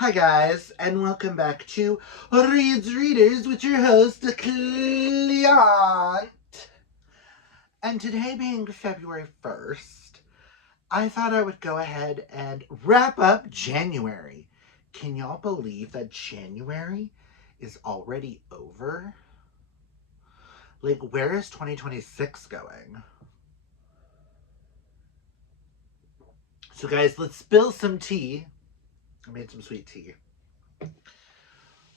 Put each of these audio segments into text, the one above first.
Hi guys, and welcome back to Reads Readers with your host, Cleant. And today being February 1st, I thought I would go ahead and wrap up January. Can y'all believe that January is already over? Like, where is 2026 going? So guys, let's spill some tea. I made some sweet tea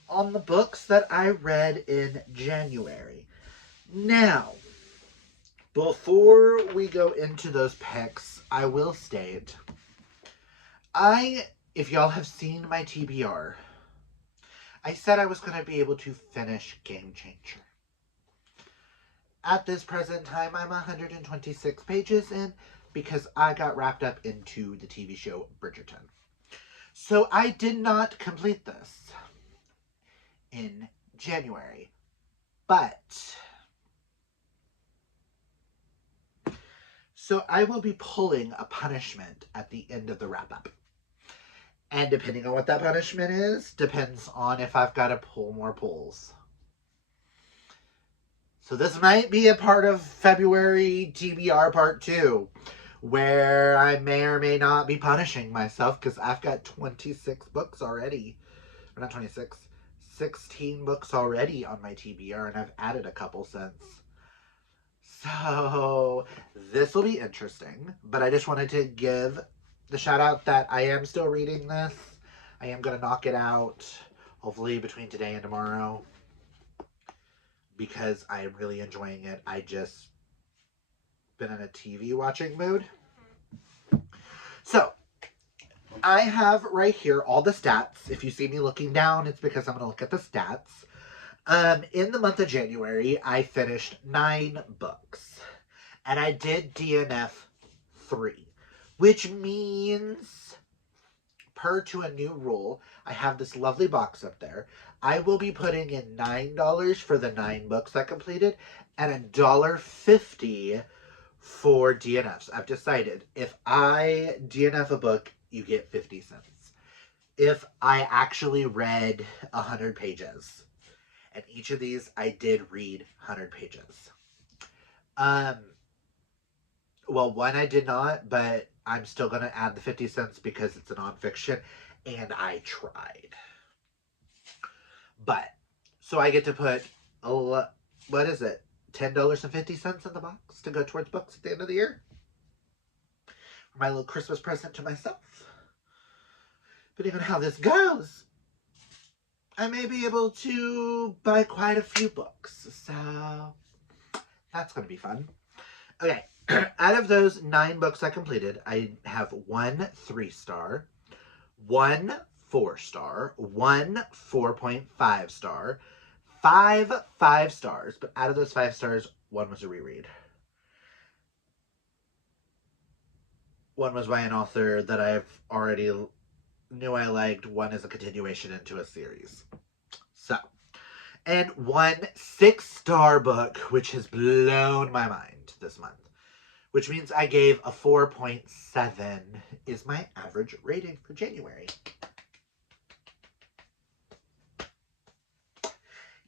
on the books that I read in January. Now, before we go into those picks, I will state, if y'all have seen my TBR, I said I was going to be able to finish Game Changer. At this present time, I'm 126 pages in because I got wrapped up into the TV show Bridgerton. So I did not complete this in January, but so I will be pulling a punishment at the end of the wrap-up. And depending on what that punishment is, depends on if I've got to pull more pulls. So this might be a part of February TBR Part 2, where I may or may not be punishing myself, because I've got 26 books already. Or not 26, 16 books already on my TBR, and I've added a couple since. So this will be interesting, but I just wanted to give the shout out that I am still reading this. I am going to knock it out, hopefully between today and tomorrow, because I am really enjoying it. I just been in a TV watching mood. So I have right here all the stats. If you see me looking down, it's because I'm going to look at the stats. In the month of January, I finished 9 books. And I did DNF 3. Which means, per to a new rule, I have this lovely box up there. I will be putting in $9 for the 9 books I completed, and $1.50 for DNFs. I've decided, if I DNF a book, you get 50 cents. If I actually read 100 pages, and each of these I did read 100 pages. Well, one I did not, but I'm still going to add the 50 cents because it's a nonfiction, and I tried. But, so I get to put, what is it, $10.50 in the box to go towards books at the end of the year? For my little Christmas present to myself. Depending on how this goes, I may be able to buy quite a few books. So, that's going to be fun. Okay. Out of those 9 books I completed, I have 1 3-star, 1 4-star, 1 4.5 star, 5 5 stars, but out of those 5 stars, 1 was a reread. 1 was by an author that I've already knew I liked. 1 is a continuation into a series. So, and 1 6-star book, which has blown my mind this month. Which means I gave a 4.7 is my average rating for January.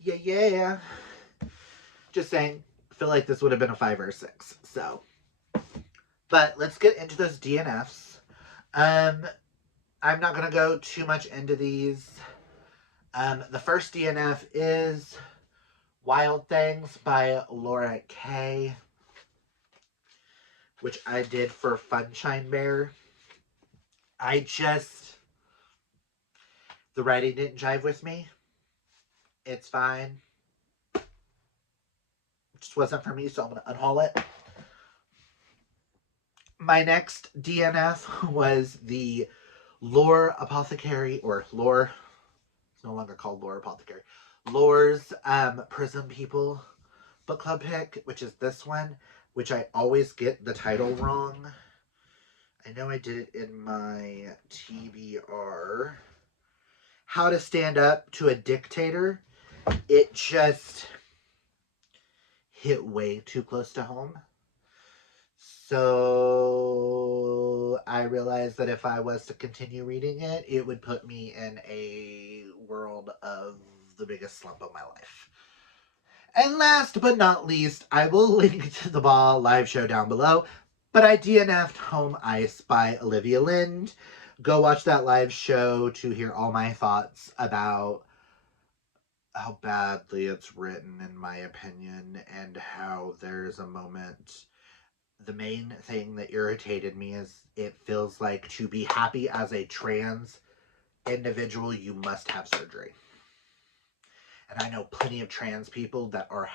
Yeah. Just saying, I feel like this would have been a 5 or a 6. So, but let's get into those DNFs. I'm not going to go too much into these. The first DNF is Wild Things by Laura K., which I did for Funshine Bear. The writing didn't jive with me. It's fine. It just wasn't for me, so I'm going to unhaul it. My next DNF was the Lore Apothecary, or Lore, it's no longer called Lore Apothecary, Lore's Prison People book club pick, which is this one, which I always get the title wrong. I know I did it in my TBR. How to Stand Up to a Dictator. It just hit way too close to home. So I realized that if I was to continue reading it, it would put me in a world of the biggest slump of my life. And last but not least, I will link to the ball live show down below, but I DNF'd Home Ice by Olivia Lind. Go watch that live show to hear all my thoughts about how badly it's written, in my opinion, and how there's a moment. The main thing that irritated me is it feels like to be happy as a trans individual, you must have surgery. And I know plenty of trans people that are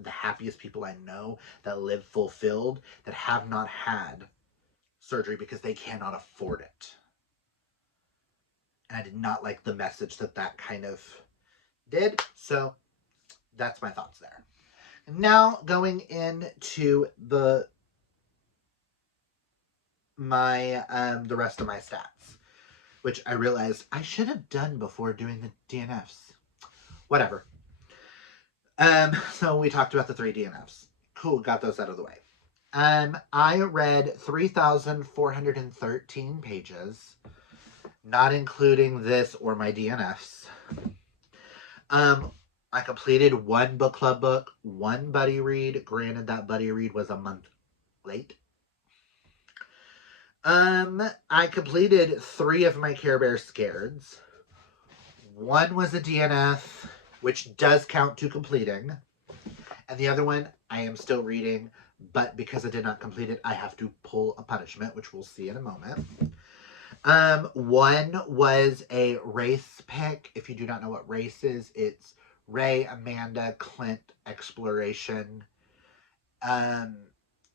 the happiest people I know that live fulfilled that have not had surgery because they cannot afford it. And I did not like the message that that kind of did. So that's my thoughts there. Now going into the rest of my stats, which I realized I should have done before doing the DNFs. Whatever. So we talked about the 3 DNFs. Cool, got those out of the way. I read 3,413 pages, not including this or my DNFs. I completed 1 book club book, 1 buddy read. Granted, that buddy read was a month late. I completed 3 of my Care Bear Scareds. 1 was a DNF, which does count to completing. And the other one, I am still reading, but because I did not complete it, I have to pull a punishment, which we'll see in a moment. 1 was a race pick. If you do not know what race is, it's Ray, Amanda, Clint exploration.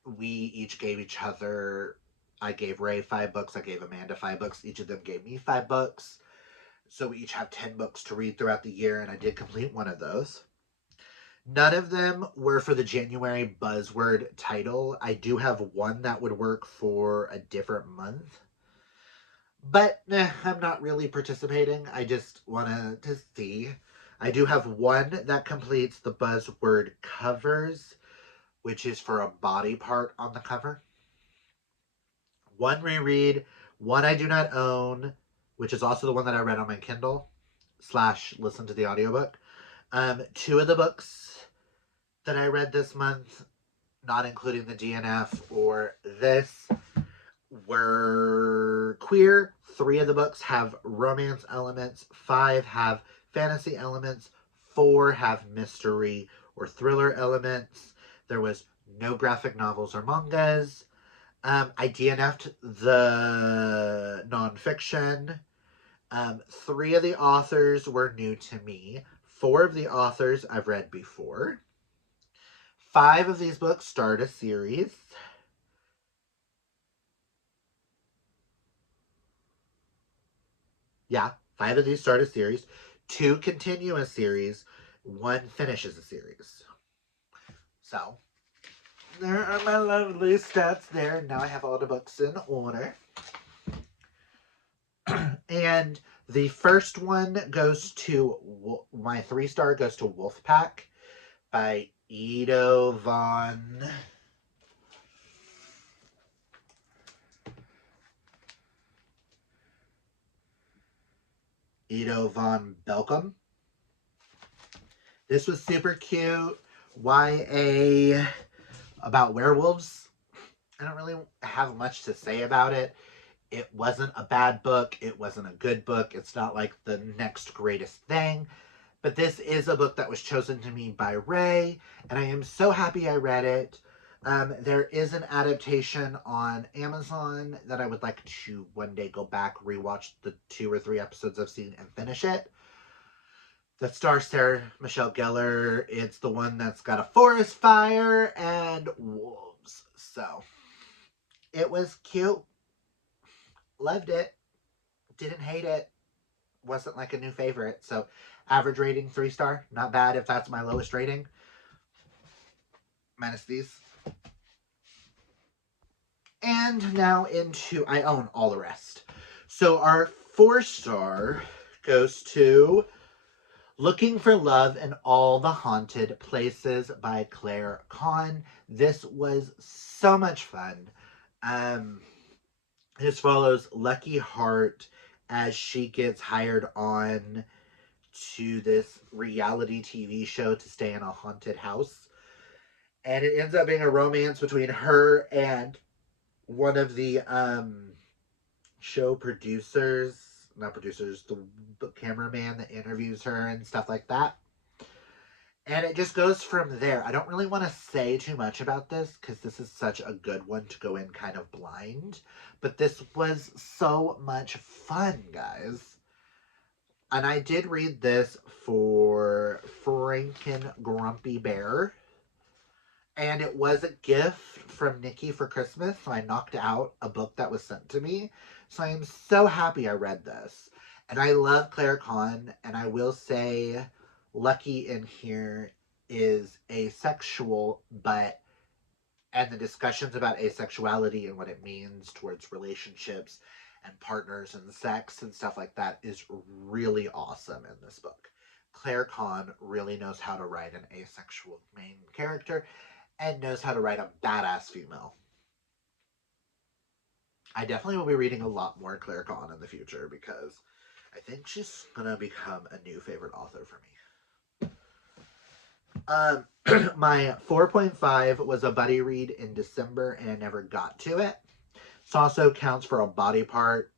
We each gave each other, I gave Ray 5 books, I gave Amanda 5 books. Each of them gave me 5 books. So we each have 10 books to read throughout the year, and I did complete 1 of those. None of them were for the January buzzword title. I do have 1 that would work for a different month. But I'm not really participating. I just wanted to see. I do have 1 that completes the buzzword covers, which is for a body part on the cover. 1 reread, 1 I do not own, which is also the one that I read on my Kindle / listen to the audiobook. 2 of the books that I read this month, not including the DNF or this, were queer. 3 of the books have romance elements. 5 have fantasy elements. 4 have mystery or thriller elements. There was no graphic novels or mangas. I DNF'd the nonfiction. 3 of the authors were new to me. 4 of the authors I've read before. 5 of these books start a series. Yeah, 5 of these start a series. 2 continue a series. 1 finishes a series. So, there are my lovely stats there. Now I have all the books in order. And the first one goes to, my 3-star goes to Wolfpack by Ido von Belcom. This was super cute. YA about werewolves. I don't really have much to say about it. It wasn't a bad book. It wasn't a good book. It's not like the next greatest thing. But this is a book that was chosen to me by Ray, and I am so happy I read it. There is an adaptation on Amazon that I would like to one day go back, rewatch the 2 or 3 episodes I've seen, and finish it. That stars Sarah Michelle Gellar. It's the one that's got a forest fire and wolves. So, it was cute. Loved it. Didn't hate it. Wasn't like a new favorite. So, average rating 3-star. Not bad if that's my lowest rating. Minus these. And now into, I own all the rest. So our 4-star goes to Looking for Love in All the Haunted Places by Claire Kahn. This was so much fun. This follows Lucky Heart as she gets hired on to this reality TV show to stay in a haunted house. And it ends up being a romance between her and one of the show producers, not producers, the cameraman that interviews her and stuff like that. And it just goes from there. I don't really want to say too much about this because this is such a good one to go in kind of blind. But this was so much fun, guys. And I did read this for Franken Grumpy Bear. And it was a gift from Nikki for Christmas. So I knocked out a book that was sent to me. So I am so happy I read this. And I love Claire Kahn. And I will say, Lucky in here is asexual, but and the discussions about asexuality and what it means towards relationships and partners and sex and stuff like that is really awesome in this book. Claire Kahn really knows how to write an asexual main character and knows how to write a badass female. I definitely will be reading a lot more Claire Kahn in the future because I think she's gonna become a new favorite author for me. My 4.5 was a buddy read in December and I never got to it. This also counts for a body part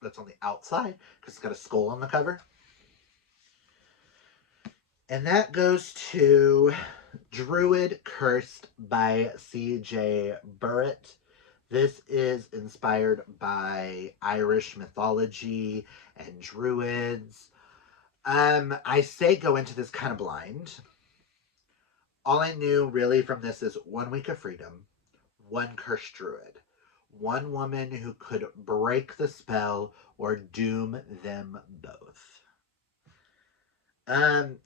that's on the outside because it's got a skull on the cover. And that goes to Druid Cursed by C.J. Burritt. This is inspired by Irish mythology and druids. I say go into this kind of blind. All I knew really from this is 1 week of freedom, one cursed druid, one woman who could break the spell or doom them both.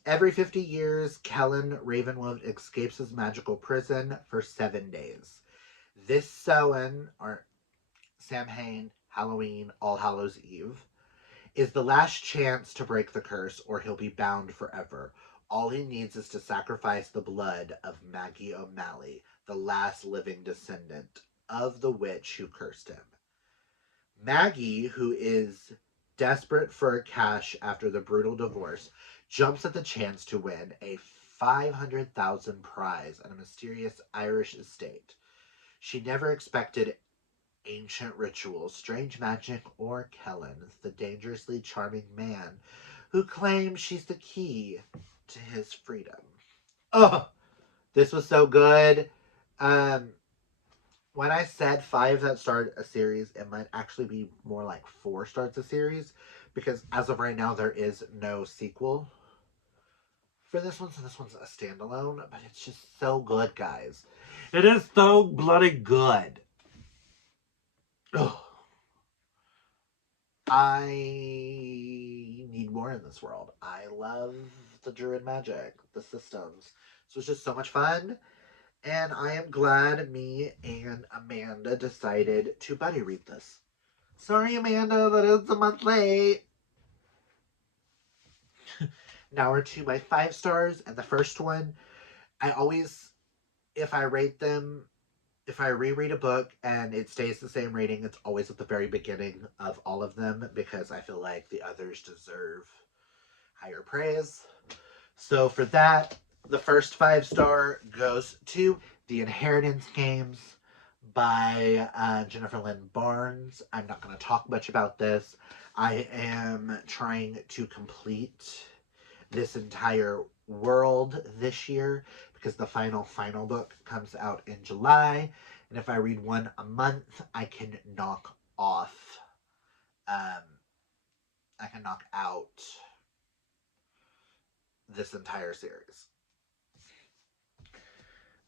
Every 50 years, Kellen Ravenwood escapes his magical prison for 7 days. This Samhain, or Samhain, Halloween, All Hallows Eve, is the last chance to break the curse or he'll be bound forever. All he needs is to sacrifice the blood of Maggie O'Malley, the last living descendant of the witch who cursed him. Maggie, who is desperate for cash after the brutal divorce, jumps at the chance to win a 500,000 prize at a mysterious Irish estate. She never expected ancient rituals, strange magic, or Kellen, the dangerously charming man who claims she's the key to his freedom. Oh, this was so good. Um, when I said 5 that start a series, it might actually be more like 4 starts a series because as of right now, there is no sequel for this one, so this one's a standalone, but it's just so good, guys. It is so bloody good. Ugh. I need more in this world. I love the druid magic, the systems. So it's just so much fun. And I am glad me and Amanda decided to buddy read this. Sorry, Amanda, that it's a month late. Now we're to my 5 stars. And the first one, I always, if I rate them, if I reread a book and it stays the same rating, it's always at the very beginning of all of them because I feel like the others deserve higher praise. So for that, the first 5-star goes to The Inheritance Games by Jennifer Lynn Barnes. I'm not going to talk much about this. I am trying to complete this entire world this year because the final book comes out in July. And if I read one a month, I can knock off, I can knock out this entire series.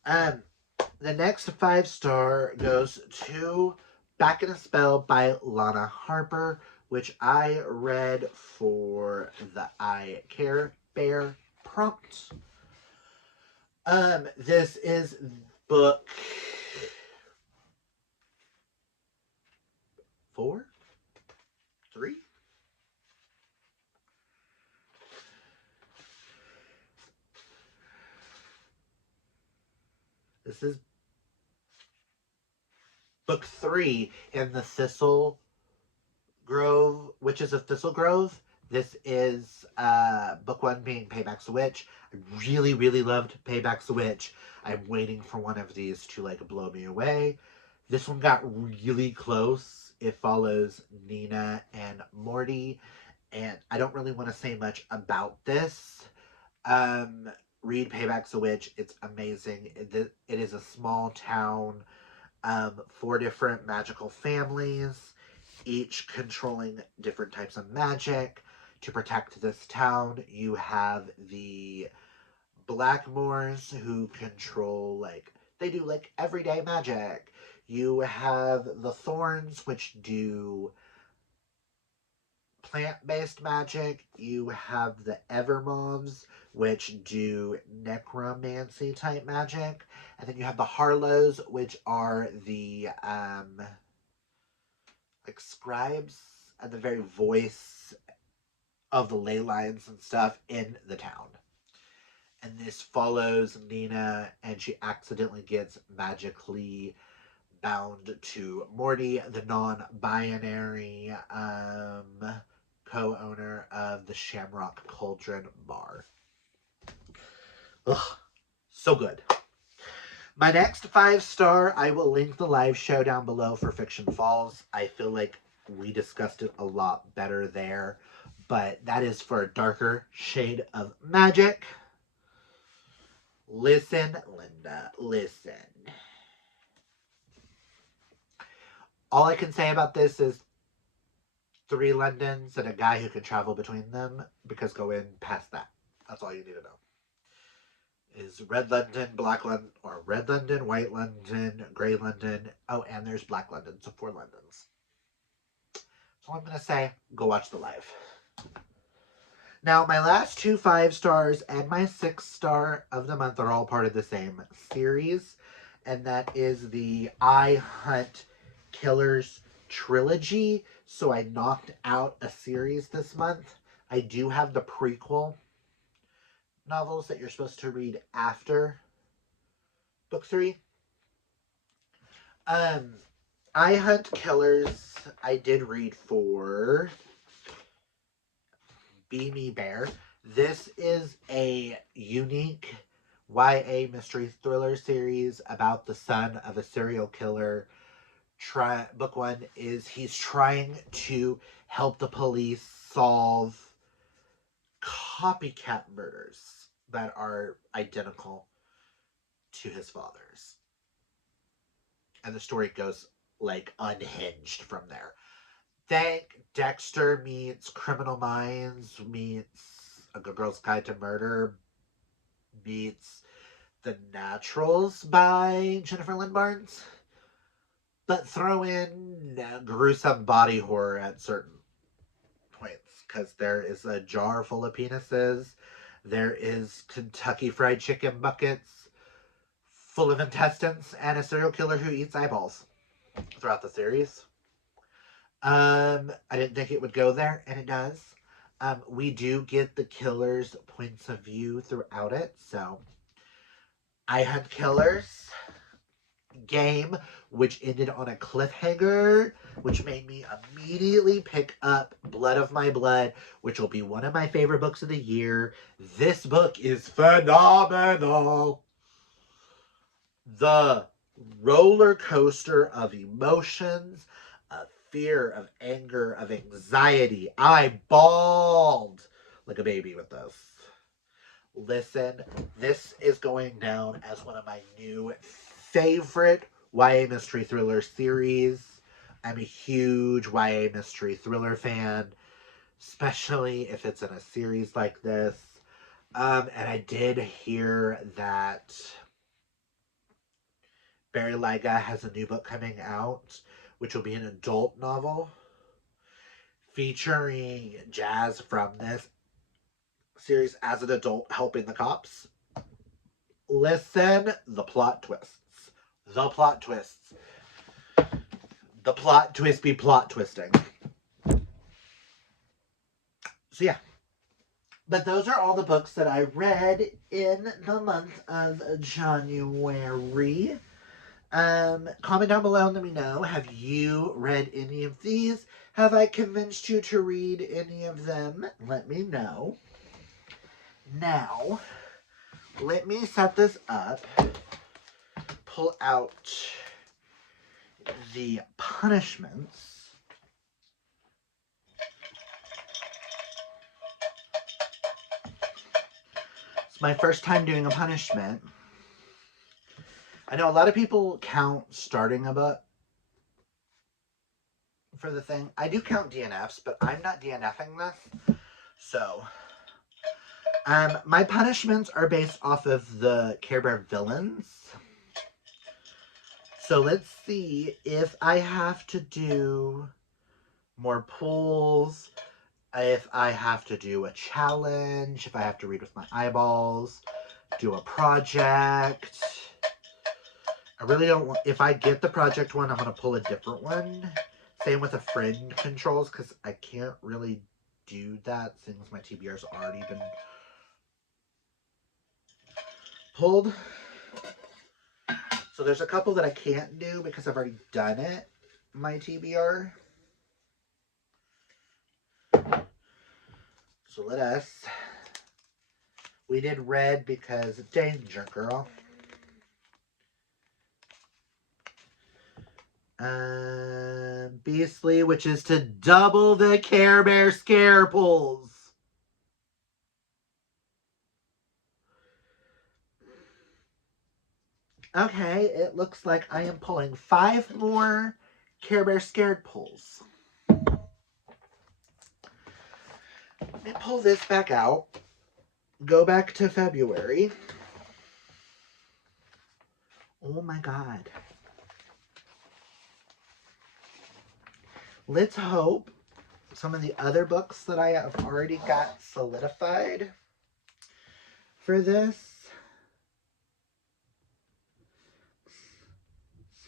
The next 5-star goes to Back in a Spell by Lana Harper, which I read for the I Care Bear prompt. This is book 4, 3. This is Book 3 in the Thistle Grove, Witches of Thistle Grove. This is book 1 being Payback's the Witch. I really, really loved Payback's the Witch. I'm waiting for one of these to like blow me away. This one got really close. It follows Nina and Morty, and I don't really want to say much about this. Read Payback's the Witch. It's amazing. It is a small town, 4 different magical families, each controlling different types of magic. To protect this town, you have the Blackmores, who control, like, they do, like, everyday magic. You have the Thorns, which do plant-based magic. You have the Evermoths, which do necromancy-type magic. And then you have the Harlows, which are the, like, scribes and the very voice of the ley lines and stuff in the town. And this follows Nina, and she accidentally gets magically bound to Morty, the non-binary co-owner of the Shamrock Cauldron Bar. Ugh, so good. My next 5-star, I will link the live show down below for Fiction Falls. I feel like we discussed it a lot better there, but that is for a darker shade of magic. Listen, Linda, listen. All I can say about this is 3 Londons and a guy who can travel between them, because go in past that. That's all you need to know. Is Red London, Black London, or Red London, White London, Grey London. Oh, and there's Black London, so 4 Londons. So I'm going to say, go watch the live. Now, my last 2 5-stars and my 6-star of the month are all part of the same series, and that is the I Hunt Killers trilogy. So I knocked out a series this month. I do have the prequel novels that you're supposed to read after book 3. I Hunt Killers, I did read for Beamy Bear. This is a unique YA mystery thriller series about the son of a serial killer. Book 1 is he's trying to help the police solve copycat murders that are identical to his father's. And the story goes, like, unhinged from there. Think Dexter meets Criminal Minds meets A Good Girl's Guide to Murder meets The Naturals by Jennifer Lynn Barnes. But throw in gruesome body horror at certain points, because there is a jar full of penises. There is Kentucky Fried Chicken buckets full of intestines, and a serial killer who eats eyeballs throughout the series. I didn't think it would go there, and it does. We do get the killer's points of view throughout it, so I Hunt Killers game, which ended on a cliffhanger, which made me immediately pick up Blood of My Blood, which will be one of my favorite books of the year. This book is phenomenal. The roller coaster of emotions, of fear, of anger, of anxiety. I bawled like a baby with this. Listen, this is going down as one of my new favorite YA mystery thriller series. I'm a huge YA mystery thriller fan, especially if it's in a series like this. And I did hear that Barry Lyga has a new book coming out, which will be an adult novel featuring Jazz from this series as an adult helping the cops. Listen, the plot twists. The plot twists. The plot twist be plot twisting. So yeah. But those are all the books that I read in the month of January. Comment down below and let me know. Have you read any of these? Have I convinced you to read any of them? Let me know. Now, let me set this up. Pull out the punishments. It's my first time doing a punishment. I know a lot of people count starting a book for the thing. I do count DNFs, but I'm not DNFing this. So, my punishments are based off of the Care Bear villains. So let's see if I have to do more pulls, if I have to do a challenge, if I have to read with my eyeballs, do a project. I really don't want, if I get the project one, I'm going to pull a different one. Same with the friend controls, because I can't really do that since my TBR's already been pulled. So there's a couple that I can't do because I've already done it, my TBR. So let us. We did red because danger, girl. Beastly, which is to double the Care Bear scare pulls. Okay, it looks like I am pulling 5 more Care Bear scared pulls. Let me pull this back out. Go back to February. Oh my God. Let's hope some of the other books that I have already got solidified for this.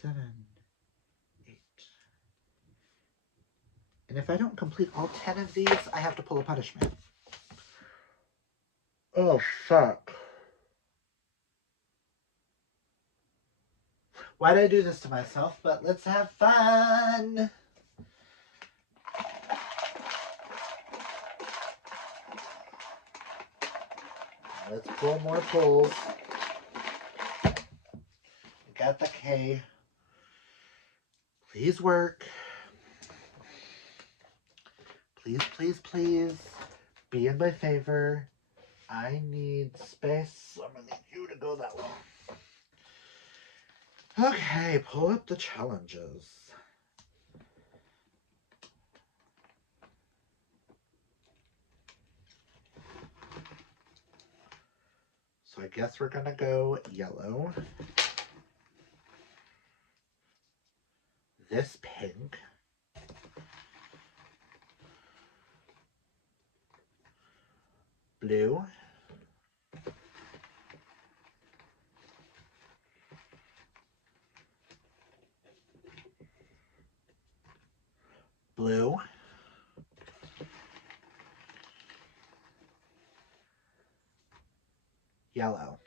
7, 8. And if I don't complete all 10 of these, I have to pull a punishment. Oh, fuck. Why did I do this to myself? But let's have fun. Let's pull more pulls. Got the K. Please work. Please, please, please. Be in my favor. I need space. I'm going to need you to go that way. Okay, pull up the challenges. So I guess we're going to go yellow. This pink. Blue. Blue. Yellow.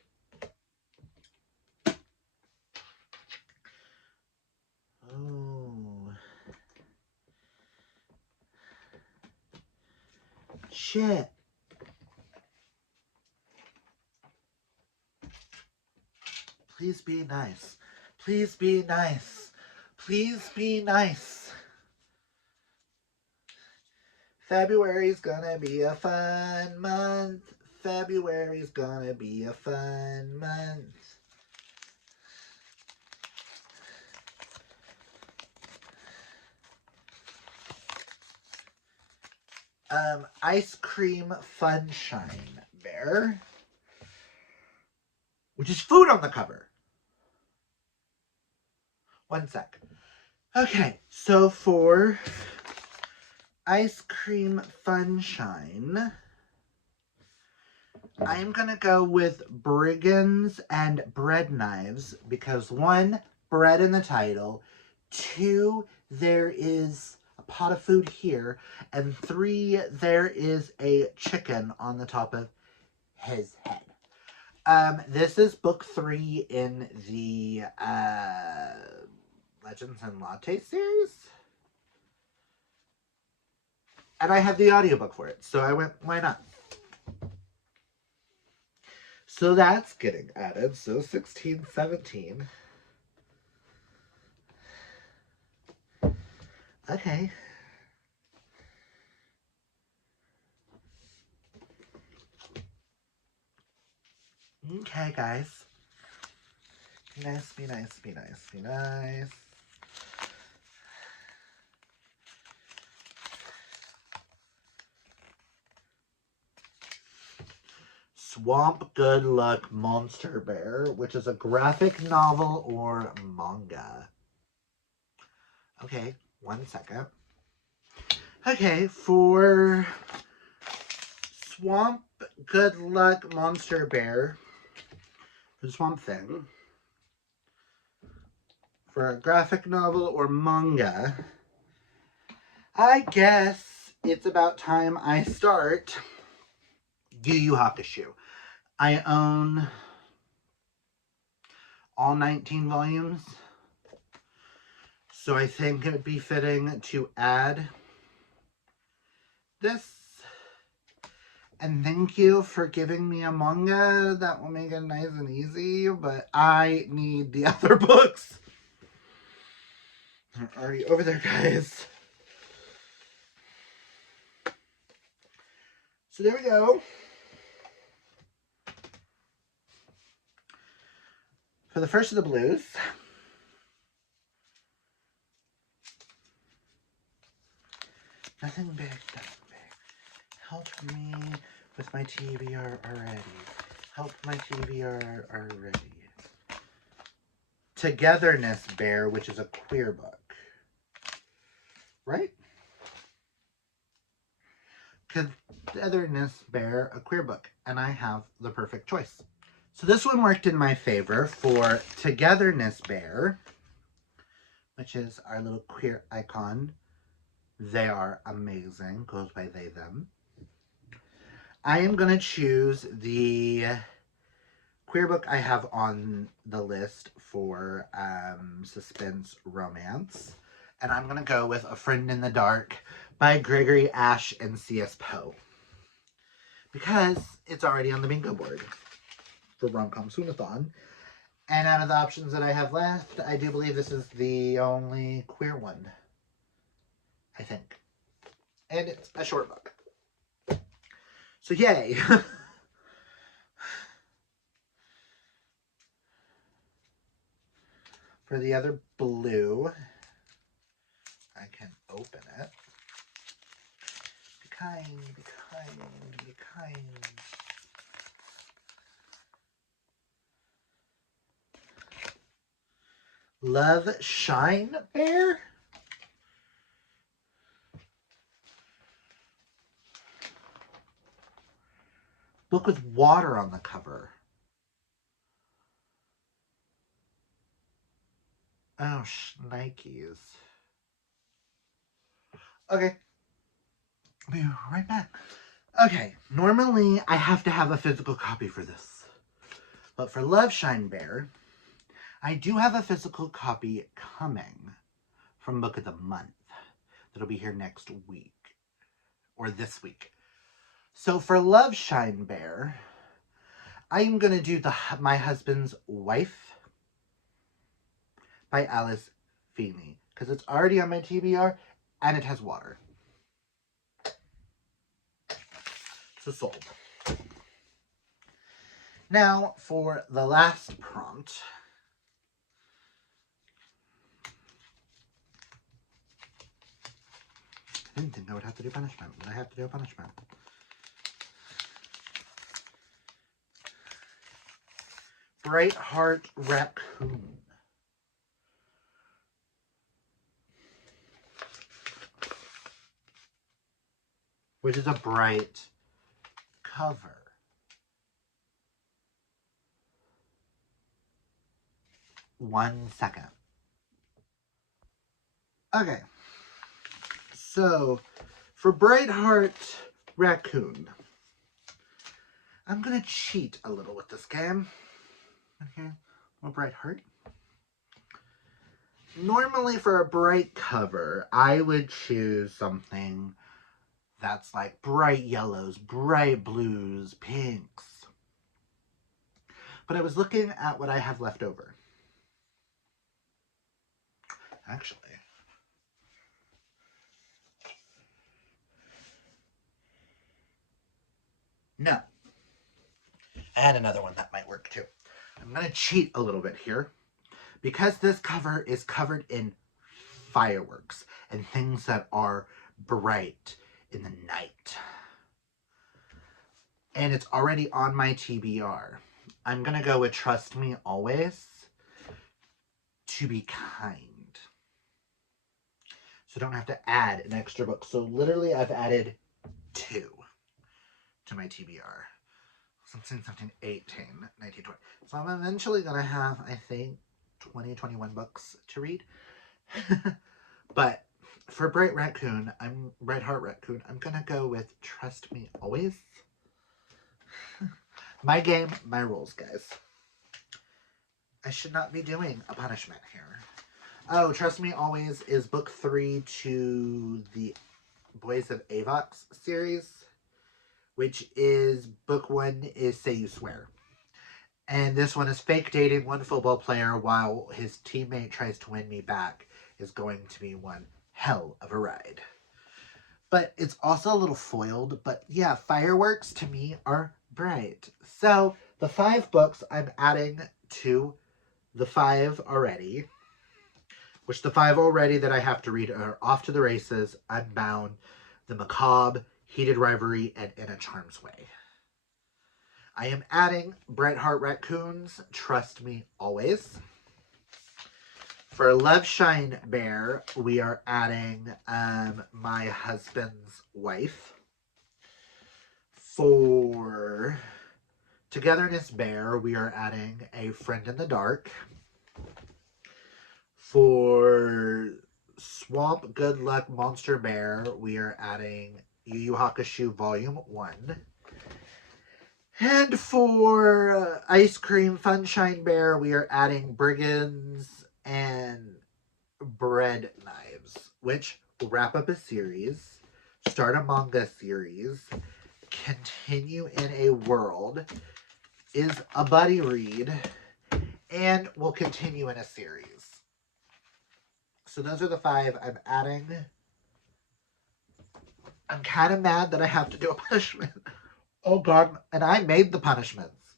Oh. Shit. Please be nice. Please be nice. Please be nice. February's gonna be a fun month. February's gonna be a fun month. Ice Cream Funshine Bear, which is food on the cover. One sec. Okay, so for Ice Cream Funshine, I'm gonna go with Brigands and Bread Knives because 1, bread in the title, 2, there is a pot of food here, and 3, there is a chicken on the top of his head. This is book 3 in the Legends and Latte series. And I have the audiobook for it, so I went, why not? So that's getting added. So 16, 17. Okay. Okay, guys. Be nice, be nice, be nice, be nice. Swamp Good Luck Monster Bear, which is a graphic novel or manga. Okay, 1 second. Okay, for Swamp Good Luck Monster Bear, for the Swamp Thing, for a graphic novel or manga, I guess it's about time I start Yu Yu Hakusho. I own all 19 volumes, so I think it would be fitting to add this. And thank you for giving me a manga that will make it nice and easy, but I need the other books. They're already over there, guys. So there we go. For the first of the blues, nothing big, nothing big. Help me with my TBR already. Help my TBR already. Togetherness Bear, which is a queer book. Right? Togetherness Bear, a queer book. And I have the perfect choice. So this one worked in my favor for Togetherness Bear, which is our little queer icon. They are amazing. Goes by they, them. I am going to choose the queer book I have on the list for suspense romance. And I'm going to go with A Friend in the Dark by Gregory Ash and C.S. Poe. Because it's already on the bingo board for Rom-Com Swoonathon. And out of the options that I have left, I do believe this is the only queer one. I think. And it's a short book. So yay! For the other blue, I can open it. Be kind, be kind, be kind. Love Shine Bear? Book with water on the cover. Oh, shnikes. Okay. I'll be right back. Okay, normally I have to have a physical copy for this. But for Love Shine Bear, I do have a physical copy coming from Book of the Month. That'll be here next week. Or this week. So for Love Shine Bear, I'm going to do My Husband's Wife by Alice Feeney. Because it's already on my TBR and it has water. So sold. Now for the last prompt. I didn't think I would have to do punishment, but I have to do a punishment. Bright Heart Raccoon. Which is a bright cover. One second. Okay. So, for Bright Heart Raccoon, I'm going to cheat a little with this game. Okay, a little bright heart. Normally for a bright cover, I would choose something that's like bright yellows, bright blues, pinks. But I was looking at what I have left over. Actually, no. I had another one that might work too. I'm going to cheat a little bit here. Because this cover is covered in fireworks and things that are bright in the night. And it's already on my TBR. I'm going to go with Trust Me Always, To Be Kind. So I don't have to add an extra book. So literally I've added 2 to my TBR. Something 18, 19, 20. So I'm eventually going to have, I think, 20, 21 books to read. But for Bright Heart Raccoon, I'm gonna go with Trust Me Always. My game, my rules, guys. I should not be doing a punishment here. Oh, Trust Me Always is book 3 to the Boys of Avox series, which is book 1 is Say You Swear. And this one is fake dating one football player while his teammate tries to win me back is going to be one hell of a ride. But it's also a little foiled. But yeah, fireworks to me are bright. So the 5 books I'm adding to the 5 already, which the 5 already that I have to read are Off to the Races, Unbound, The Macabre, Heated Rivalry, and In a Charm's Way. I am adding Bright Heart Raccoons, Trust Me Always. For Love Shine Bear, we are adding My Husband's Wife. For Togetherness Bear, we are adding A Friend in the Dark. For Swamp Good Luck Monster Bear, we are adding Yu Yu Hakusho Volume 1. And for Ice Cream Funshine Bear, we are adding Brigands and Bread Knives, which will wrap up a series, start a manga series, continue in a world, is a buddy read, and will continue in a series. So those are the 5 I'm adding. I'm kind of mad that I have to do a punishment. Oh God, and I made the punishments.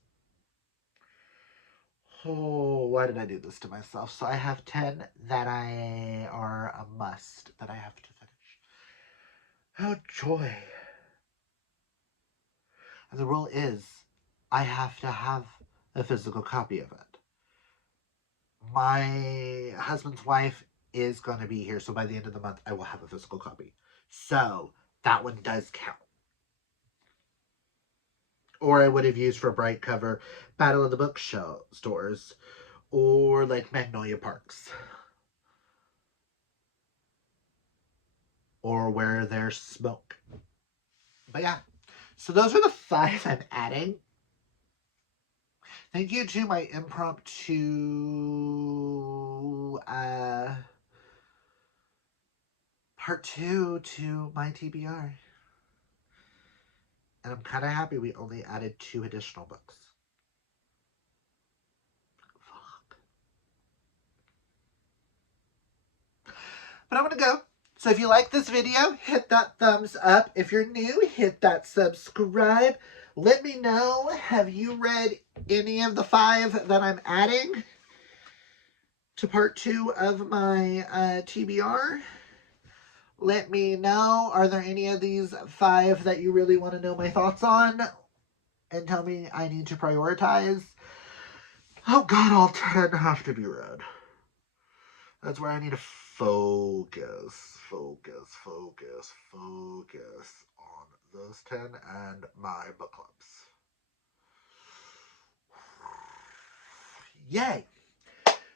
Oh, why did I do this to myself? So I have 10 that are a must that I have to finish. Oh joy. And the rule is I have to have a physical copy of it. My husband's wife is going to be here, so by the end of the month I will have a physical copy. So that one does count. Or I would have used for bright cover Battle of the Bookstores or like Magnolia Parks. Or Where There's Smoke. But yeah, so those are the 5 I'm adding. Thank you to my impromptu part 2 to my TBR. And I'm kind of happy we only added 2 additional books. Fuck. But I'm going to go. So if you like this video, hit that thumbs up. If you're new, hit that subscribe. Let me know, have you read any of the 5 that I'm adding to part 2 of my TBR? Let me know, are there any of these 5 that you really want to know my thoughts on? And tell me I need to prioritize. Oh God, all 10 have to be read. That's where I need to focus on those 10 and my book clubs. Yay!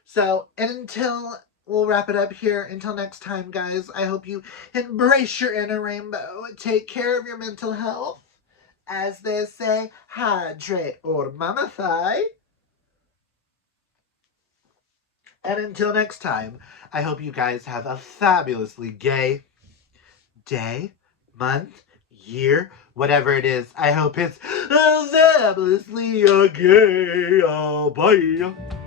So, and until we'll wrap it up here. Until next time, guys, I hope you embrace your inner rainbow. Take care of your mental health. as they say, hydrate or mummify. And until next time, I hope you guys have a fabulously gay day, month, year, whatever it is. I hope it's fabulously gay. Oh, bye.